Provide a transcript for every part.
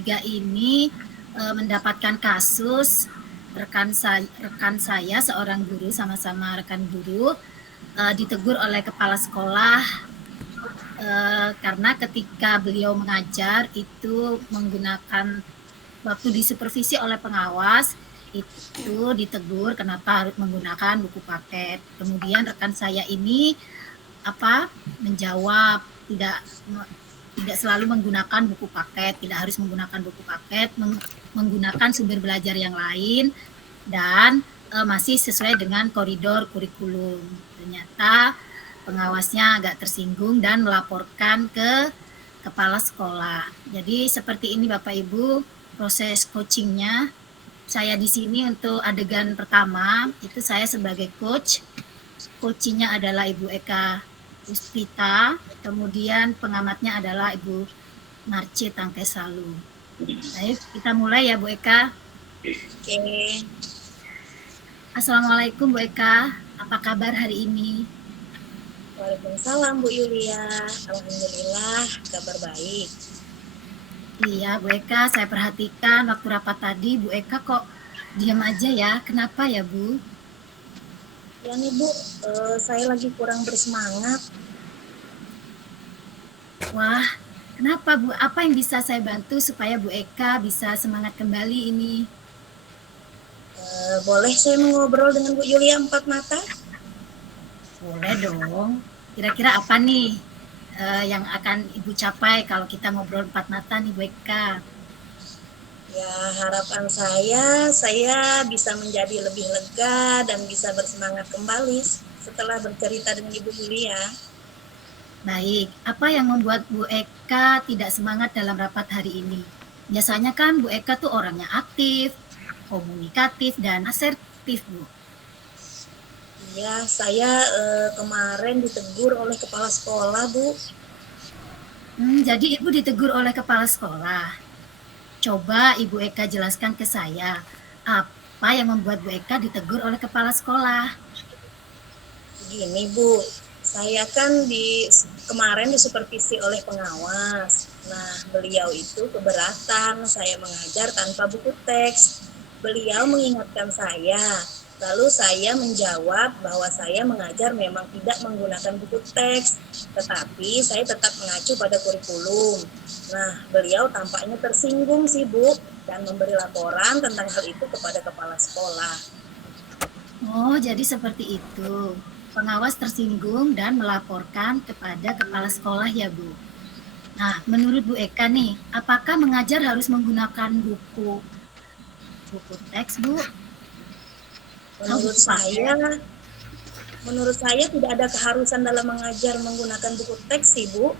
ketiga ini mendapatkan kasus rekan saya seorang guru, sama-sama rekan guru, ditegur oleh kepala sekolah karena ketika beliau mengajar itu menggunakan waktu disupervisi oleh pengawas itu ditegur kenapa harus menggunakan buku paket. Kemudian rekan saya ini menjawab tidak selalu menggunakan buku paket, tidak harus menggunakan buku paket, menggunakan sumber belajar yang lain dan masih sesuai dengan koridor kurikulum. Ternyata pengawasnya agak tersinggung dan melaporkan ke kepala sekolah. Jadi seperti ini Bapak Ibu proses coachingnya. Saya di sini untuk adegan pertama itu saya sebagai coach. Coachingnya adalah Ibu Eka Puspita, kemudian pengamatnya adalah Ibu Marci Tangkesalu. Baik, kita mulai ya Bu Eka. Oke. Assalamualaikum Bu Eka, apa kabar hari ini? Waalaikumsalam Bu Yulia. Alhamdulillah kabar baik. Iya Bu Eka, saya perhatikan waktu rapat tadi Bu Eka kok diam aja ya, kenapa ya Bu? Ya nih Bu, saya lagi kurang bersemangat. Wah, kenapa Bu? Apa yang bisa saya bantu supaya Bu Eka bisa semangat kembali ini? Boleh saya mengobrol dengan Bu Yulia empat mata? Boleh dong. Kira-kira apa nih yang akan Ibu capai kalau kita ngobrol empat mata nih Bu Eka? Ya harapan saya bisa menjadi lebih lega dan bisa bersemangat kembali setelah bercerita dengan Ibu Yulia. Baik, apa yang membuat Bu Eka tidak semangat dalam rapat hari ini? Biasanya kan Bu Eka tuh orangnya aktif, komunikatif, dan asertif Bu. Ya, saya kemarin ditegur oleh kepala sekolah Bu. Jadi Ibu ditegur oleh kepala sekolah. Coba Ibu Eka jelaskan ke saya, apa yang membuat Bu Eka ditegur oleh kepala sekolah? Gini Bu, saya kan kemarin disupervisi oleh pengawas. Nah, beliau itu keberatan saya mengajar tanpa buku teks. Beliau mengingatkan saya, lalu saya menjawab bahwa saya mengajar memang tidak menggunakan buku teks, tetapi saya tetap mengacu pada kurikulum. Nah, beliau tampaknya tersinggung sih Bu, dan memberi laporan tentang hal itu kepada kepala sekolah. Oh, jadi seperti itu. Pengawas tersinggung dan melaporkan kepada kepala sekolah ya Bu. Nah, menurut Bu Eka nih, apakah mengajar harus menggunakan buku teks Bu? Atau Menurut buku saya, paket? menurut saya tidak ada keharusan dalam mengajar menggunakan buku teks sih Bu,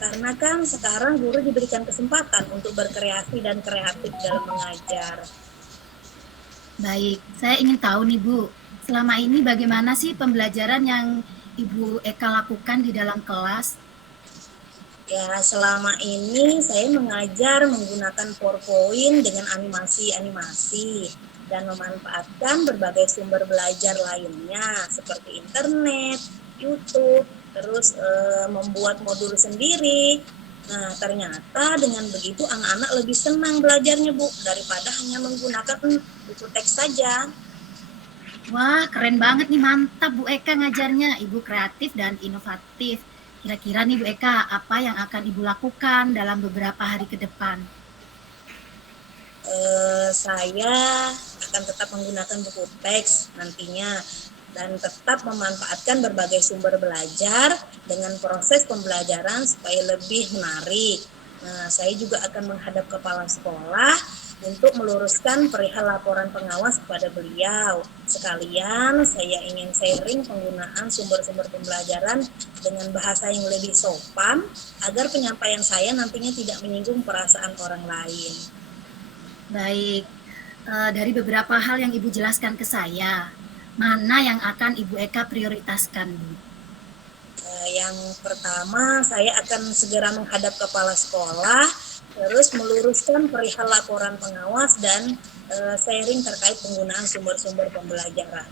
karena kan sekarang guru diberikan kesempatan untuk berkreasi dan kreatif dalam mengajar. Baik, saya ingin tahu nih Bu, selama ini bagaimana sih pembelajaran yang Ibu Eka lakukan di dalam kelas? Ya, selama ini saya mengajar menggunakan PowerPoint dengan animasi-animasi dan memanfaatkan berbagai sumber belajar lainnya seperti internet, YouTube, terus membuat modul sendiri. Nah, ternyata dengan begitu anak-anak lebih senang belajarnya, Bu, daripada hanya menggunakan buku teks saja. Wah, keren banget nih, mantap Bu Eka ngajarnya. Ibu kreatif dan inovatif. Kira-kira nih Bu Eka, apa yang akan Ibu lakukan dalam beberapa hari ke depan? Saya akan tetap menggunakan buku teks nantinya dan tetap memanfaatkan berbagai sumber belajar dengan proses pembelajaran supaya lebih menarik. Nah, saya juga akan menghadap kepala sekolah untuk meluruskan perihal laporan pengawas kepada beliau. Sekalian saya ingin sharing penggunaan sumber-sumber pembelajaran dengan bahasa yang lebih sopan agar penyampaian saya nantinya tidak menyinggung perasaan orang lain. Baik, dari beberapa hal yang Ibu jelaskan ke saya, mana yang akan Ibu Eka prioritaskan, Bu? Yang pertama, saya akan segera menghadap kepala sekolah, terus meluruskan perihal laporan pengawas dan sharing terkait penggunaan sumber-sumber pembelajaran.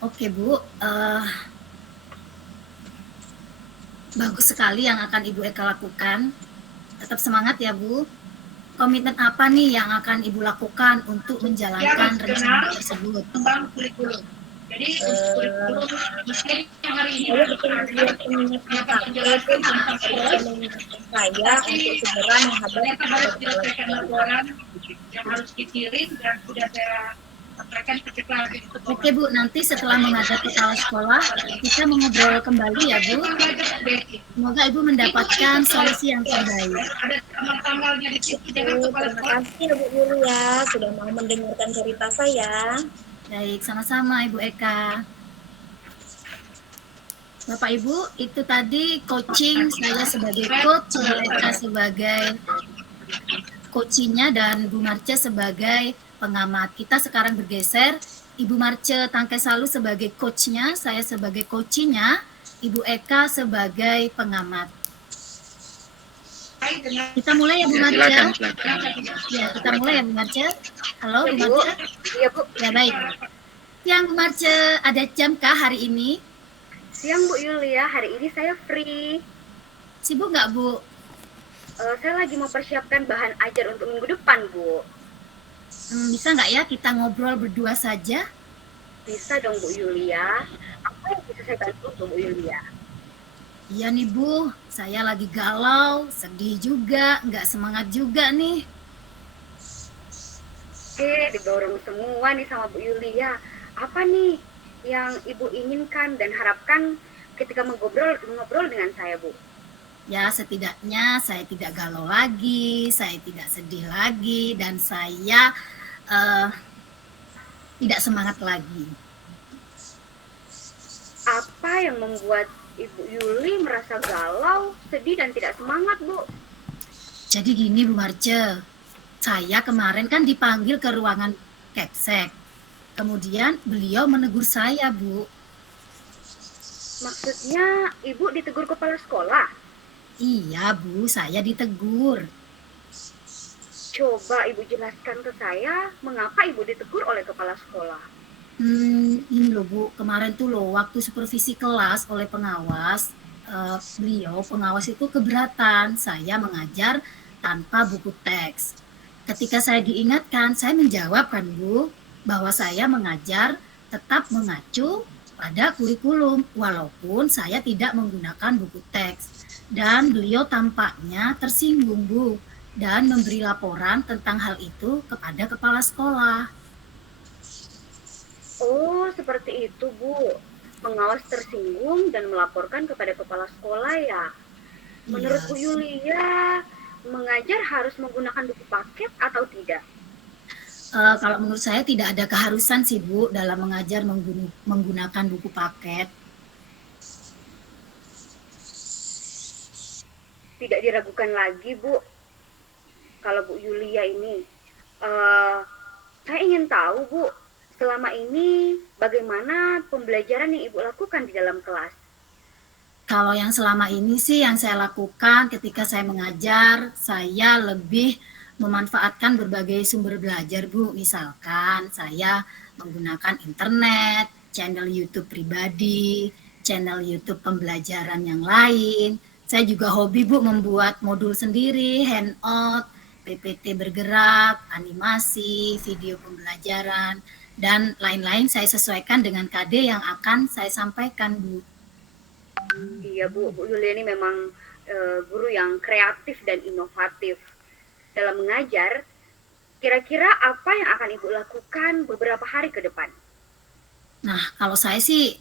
Oke, Bu. Bagus sekali yang akan Ibu Eka lakukan. Tetap semangat ya Bu. Komitmen apa nih yang akan Ibu lakukan untuk menjalankan rencana tersebut? Tentang kurikulum. Jadi kurikulum yang hari ini Saya akan membuat pengingat paket tentang dan mengingatkan saya untuk segera menghadap ternyata harus kepala diselesaikan sekolah. laporan yang harus dikirim dan sudah saya sampaikan ketika Oke Bu, nanti setelah menghadap kepala sekolah, kita mengobrol kembali ya Bu. Semoga Ibu mendapatkan solusi yang terbaik. Ada tanggal-tanggalnya di situ dengan Oke, kepala terima sekolah. kasih ya Bu Yulia sudah mau mendengarkan cerita saya. Baik, sama-sama Ibu Eka. Bapak Ibu, itu tadi coaching saya sebagai coach, Ibu Eka sebagai coachingnya, dan Bu Marce sebagai pengamat. Kita sekarang bergeser, Ibu Marce Tangkesalu sebagai coachnya, saya sebagai coachingnya, Ibu Eka sebagai pengamat. Kita mulai ya Bu Marce. Ya, kita mulai ya Bu Marce. Halo Bu Marce. Iya Bu. Ya baik. Siang Bu Marce, ada jam kah hari ini? Siang Bu Yulia, hari ini saya free. Sibuk nggak Bu? Saya lagi mau persiapkan bahan ajar untuk minggu depan Bu. Bisa nggak ya kita ngobrol berdua saja? Bisa dong Bu Yulia. Apa yang bisa saya bantu Bu Yulia? Iya nih Bu, saya lagi galau, sedih juga, nggak semangat juga nih. Oke, didorong semua nih sama Bu Yulia. Apa nih yang Ibu inginkan dan harapkan ketika mengobrol dengan saya Bu? Ya setidaknya saya tidak galau lagi, saya tidak sedih lagi, dan saya tidak semangat lagi. Apa yang membuat Ibu Yuli merasa galau, sedih, dan tidak semangat Bu? Jadi gini Bu Marce, saya kemarin kan dipanggil ke ruangan Kepsek. Kemudian beliau menegur saya Bu. Maksudnya Ibu ditegur kepala sekolah? Iya Bu, saya ditegur. Coba Ibu jelaskan ke saya mengapa Ibu ditegur oleh kepala sekolah. Ini loh Bu, kemarin tuh loh waktu supervisi kelas oleh pengawas, beliau pengawas itu keberatan saya mengajar tanpa buku teks. Ketika saya diingatkan, saya menjawab kan Bu, bahwa saya mengajar tetap mengacu pada kurikulum walaupun saya tidak menggunakan buku teks. Dan beliau tampaknya tersinggung Bu, dan memberi laporan tentang hal itu kepada kepala sekolah. Oh, seperti itu, Bu. Pengawas tersinggung dan melaporkan kepada kepala sekolah ya. Menurut Bu Yulia, mengajar harus menggunakan buku paket atau tidak? Kalau menurut saya tidak ada keharusan sih Bu dalam mengajar menggunakan buku paket. Tidak diragukan lagi, Bu. Kalau Bu Yulia ini, saya ingin tahu, Bu, selama ini bagaimana pembelajaran yang Ibu lakukan di dalam kelas? Kalau yang selama ini sih yang saya lakukan ketika saya mengajar, saya lebih memanfaatkan berbagai sumber belajar Bu. Misalkan saya menggunakan internet, channel YouTube pribadi, channel YouTube pembelajaran yang lain. Saya juga hobi Bu membuat modul sendiri, handout, PPT bergerak, animasi, video pembelajaran, dan lain-lain saya sesuaikan dengan KD yang akan saya sampaikan Bu. Iya Bu, Bu Yulia ini memang guru yang kreatif dan inovatif dalam mengajar. Kira-kira apa yang akan Ibu lakukan beberapa hari ke depan? Nah, kalau saya sih,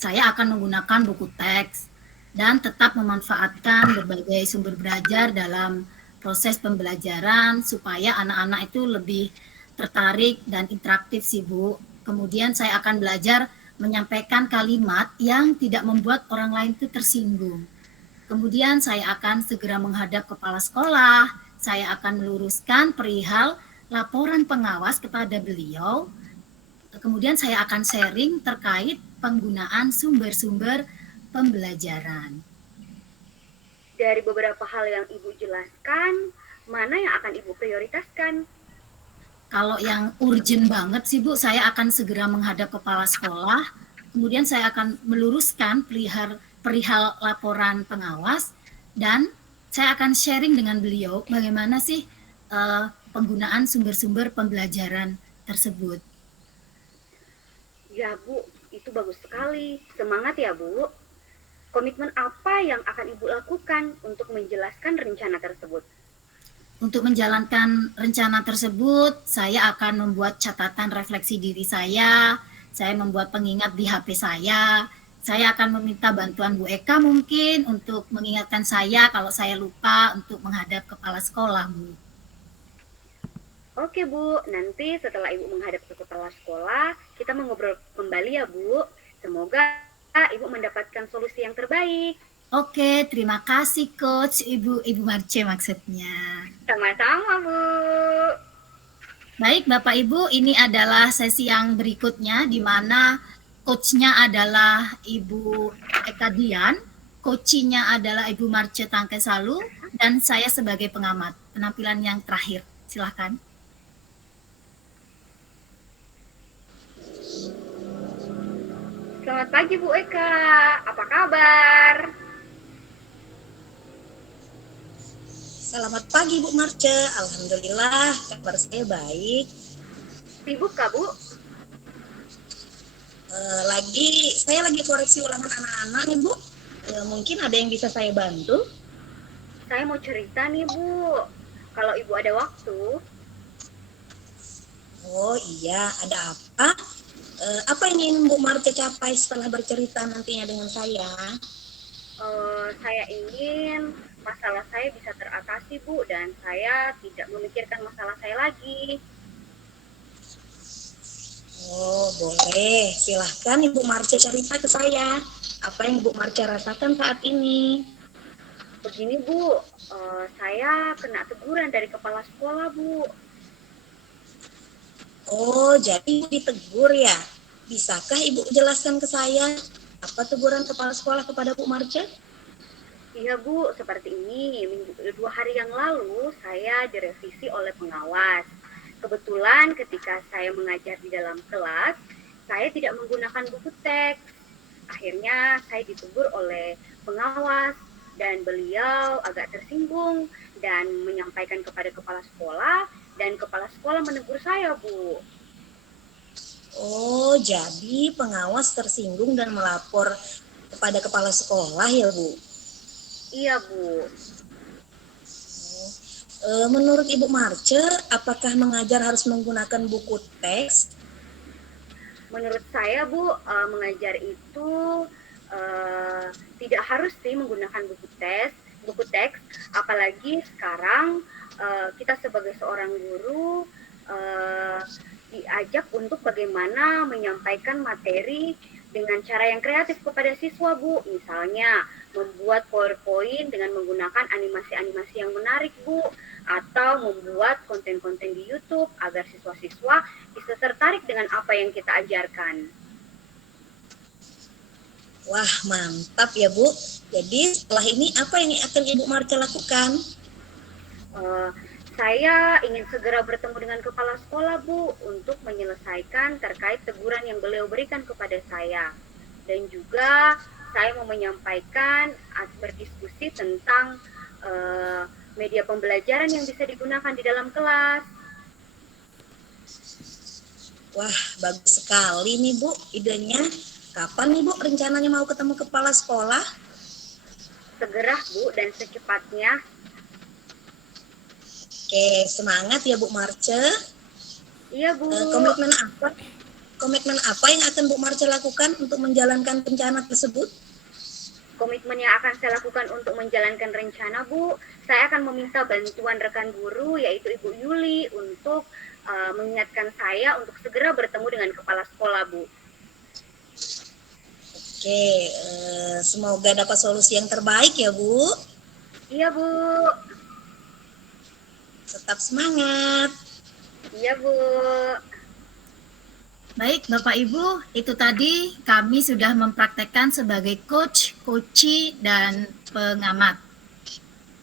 saya akan menggunakan buku teks dan tetap memanfaatkan berbagai sumber belajar dalam proses pembelajaran supaya anak-anak itu lebih tertarik dan interaktif sih Bu. Kemudian saya akan belajar menyampaikan kalimat yang tidak membuat orang lain itu tersinggung. Kemudian saya akan segera menghadap kepala sekolah, saya akan meluruskan perihal laporan pengawas kepada beliau. Kemudian saya akan sharing terkait penggunaan sumber-sumber pembelajaran. Dari beberapa hal yang Ibu jelaskan, mana yang akan Ibu prioritaskan? Kalau yang urgent banget sih Bu, saya akan segera menghadap kepala sekolah, kemudian saya akan meluruskan perihal laporan pengawas, dan saya akan sharing dengan beliau bagaimana sih penggunaan sumber-sumber pembelajaran tersebut. Ya Bu, itu bagus sekali. Semangat ya Bu. Komitmen apa yang akan Ibu lakukan untuk menjelaskan rencana tersebut? Untuk menjalankan rencana tersebut, saya akan membuat catatan refleksi diri saya membuat pengingat di HP saya akan meminta bantuan Bu Eka mungkin untuk mengingatkan saya kalau saya lupa untuk menghadap kepala sekolah, Bu. Oke Bu, nanti setelah Ibu menghadap ke kepala sekolah, kita mengobrol kembali ya Bu. Semoga Ibu mendapatkan solusi yang terbaik. Oke, terima kasih Coach Ibu Marce maksudnya. Sama-sama Bu. Baik Bapak Ibu, ini adalah sesi yang berikutnya di mana coachnya adalah Ibu Eka Dian, coachnya adalah Ibu Marce Tangkesalu, dan saya sebagai pengamat. Penampilan yang terakhir, silakan. Selamat pagi Bu Eka, apa kabar? Selamat pagi Bu Marce, alhamdulillah kabar saya baik. Sibuk kah Bu? Saya lagi koreksi ulangan anak-anak nih Bu. Mungkin ada yang bisa saya bantu? Saya mau cerita nih Bu. Kalau Ibu ada waktu, Oh iya, ada apa? Apa yang ingin Bu Marce capai setelah bercerita nantinya dengan saya? saya ingin masalah saya bisa teratasi Bu, dan saya tidak memikirkan masalah saya lagi. Oh boleh, silahkan Ibu Marce cerita ke saya. Apa yang Ibu Marce rasakan saat ini? Begini Bu, saya kena teguran dari kepala sekolah Bu. Oh, jadi Ibu ditegur ya? Bisakah Ibu jelaskan ke saya apa teguran kepala sekolah kepada Bu Marce? Iya Bu, seperti ini. 2 hari yang lalu saya direvisi oleh pengawas. Kebetulan ketika saya mengajar di dalam kelas, saya tidak menggunakan buku teks. Akhirnya saya ditegur oleh pengawas dan beliau agak tersinggung dan menyampaikan kepada kepala sekolah, dan kepala sekolah menegur saya Bu. Oh, jadi pengawas tersinggung dan melapor kepada kepala sekolah ya Bu? Iya Bu. Menurut Ibu Marce, apakah mengajar harus menggunakan buku teks? Menurut saya Bu, mengajar itu tidak harus sih menggunakan buku teks, apalagi sekarang kita sebagai seorang guru diajak untuk bagaimana menyampaikan materi dengan cara yang kreatif kepada siswa Bu. Misalnya membuat PowerPoint dengan menggunakan animasi-animasi yang menarik Bu, atau membuat konten-konten di YouTube agar siswa-siswa bisa tertarik dengan apa yang kita ajarkan. Wah, mantap ya Bu. Jadi setelah ini apa yang akan Ibu Marce lakukan? Saya ingin segera bertemu dengan kepala sekolah Bu untuk menyelesaikan terkait teguran yang beliau berikan kepada saya. Dan juga saya mau menyampaikan berdiskusi tentang media pembelajaran yang bisa digunakan di dalam kelas. Wah, bagus sekali nih Bu idenya. Kapan nih Bu rencananya mau ketemu kepala sekolah? Segera Bu, dan secepatnya. Oke, semangat ya Bu Marce. Iya Bu. Komitmen apa yang akan Bu Marce lakukan untuk menjalankan rencana tersebut? Komitmen yang akan saya lakukan untuk menjalankan rencana Bu, saya akan meminta bantuan rekan guru yaitu Ibu Yuli untuk mengingatkan saya untuk segera bertemu dengan kepala sekolah Bu. Oke, semoga dapat solusi yang terbaik ya Bu. Iya Bu. Tetap semangat. Iya Bu. Baik Bapak Ibu, itu tadi kami sudah mempraktekkan sebagai coach, coachee, dan pengamat.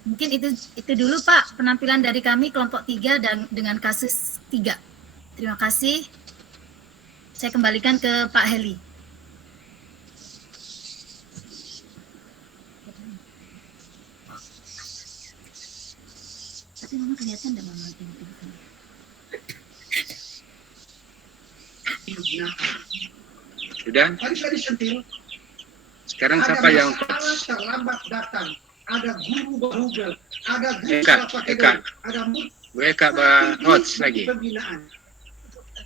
Mungkin itu dulu Pak penampilan dari kami kelompok 3 dan dengan kasus 3. Terima kasih. Saya kembalikan ke Pak Heli. Tapi mama kelihatan enggak mama tengok di sini? Sudah? Tadi sentil. Sekarang Ada siapa yang masalah terlambat datang. Ada guru berhubel. Ada guru Eka, salah pakai Eka. doi, ada murid Bu Eka hots lagi? pembinaan.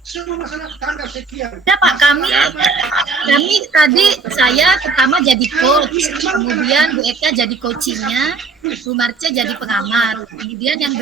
Semua masalah tanggal sekian. Ya Pak, kami Ya. tadi saya pertama jadi coach, kemudian Bu Eka jadi coachingnya, Bu Marce jadi pengamat, kemudian yang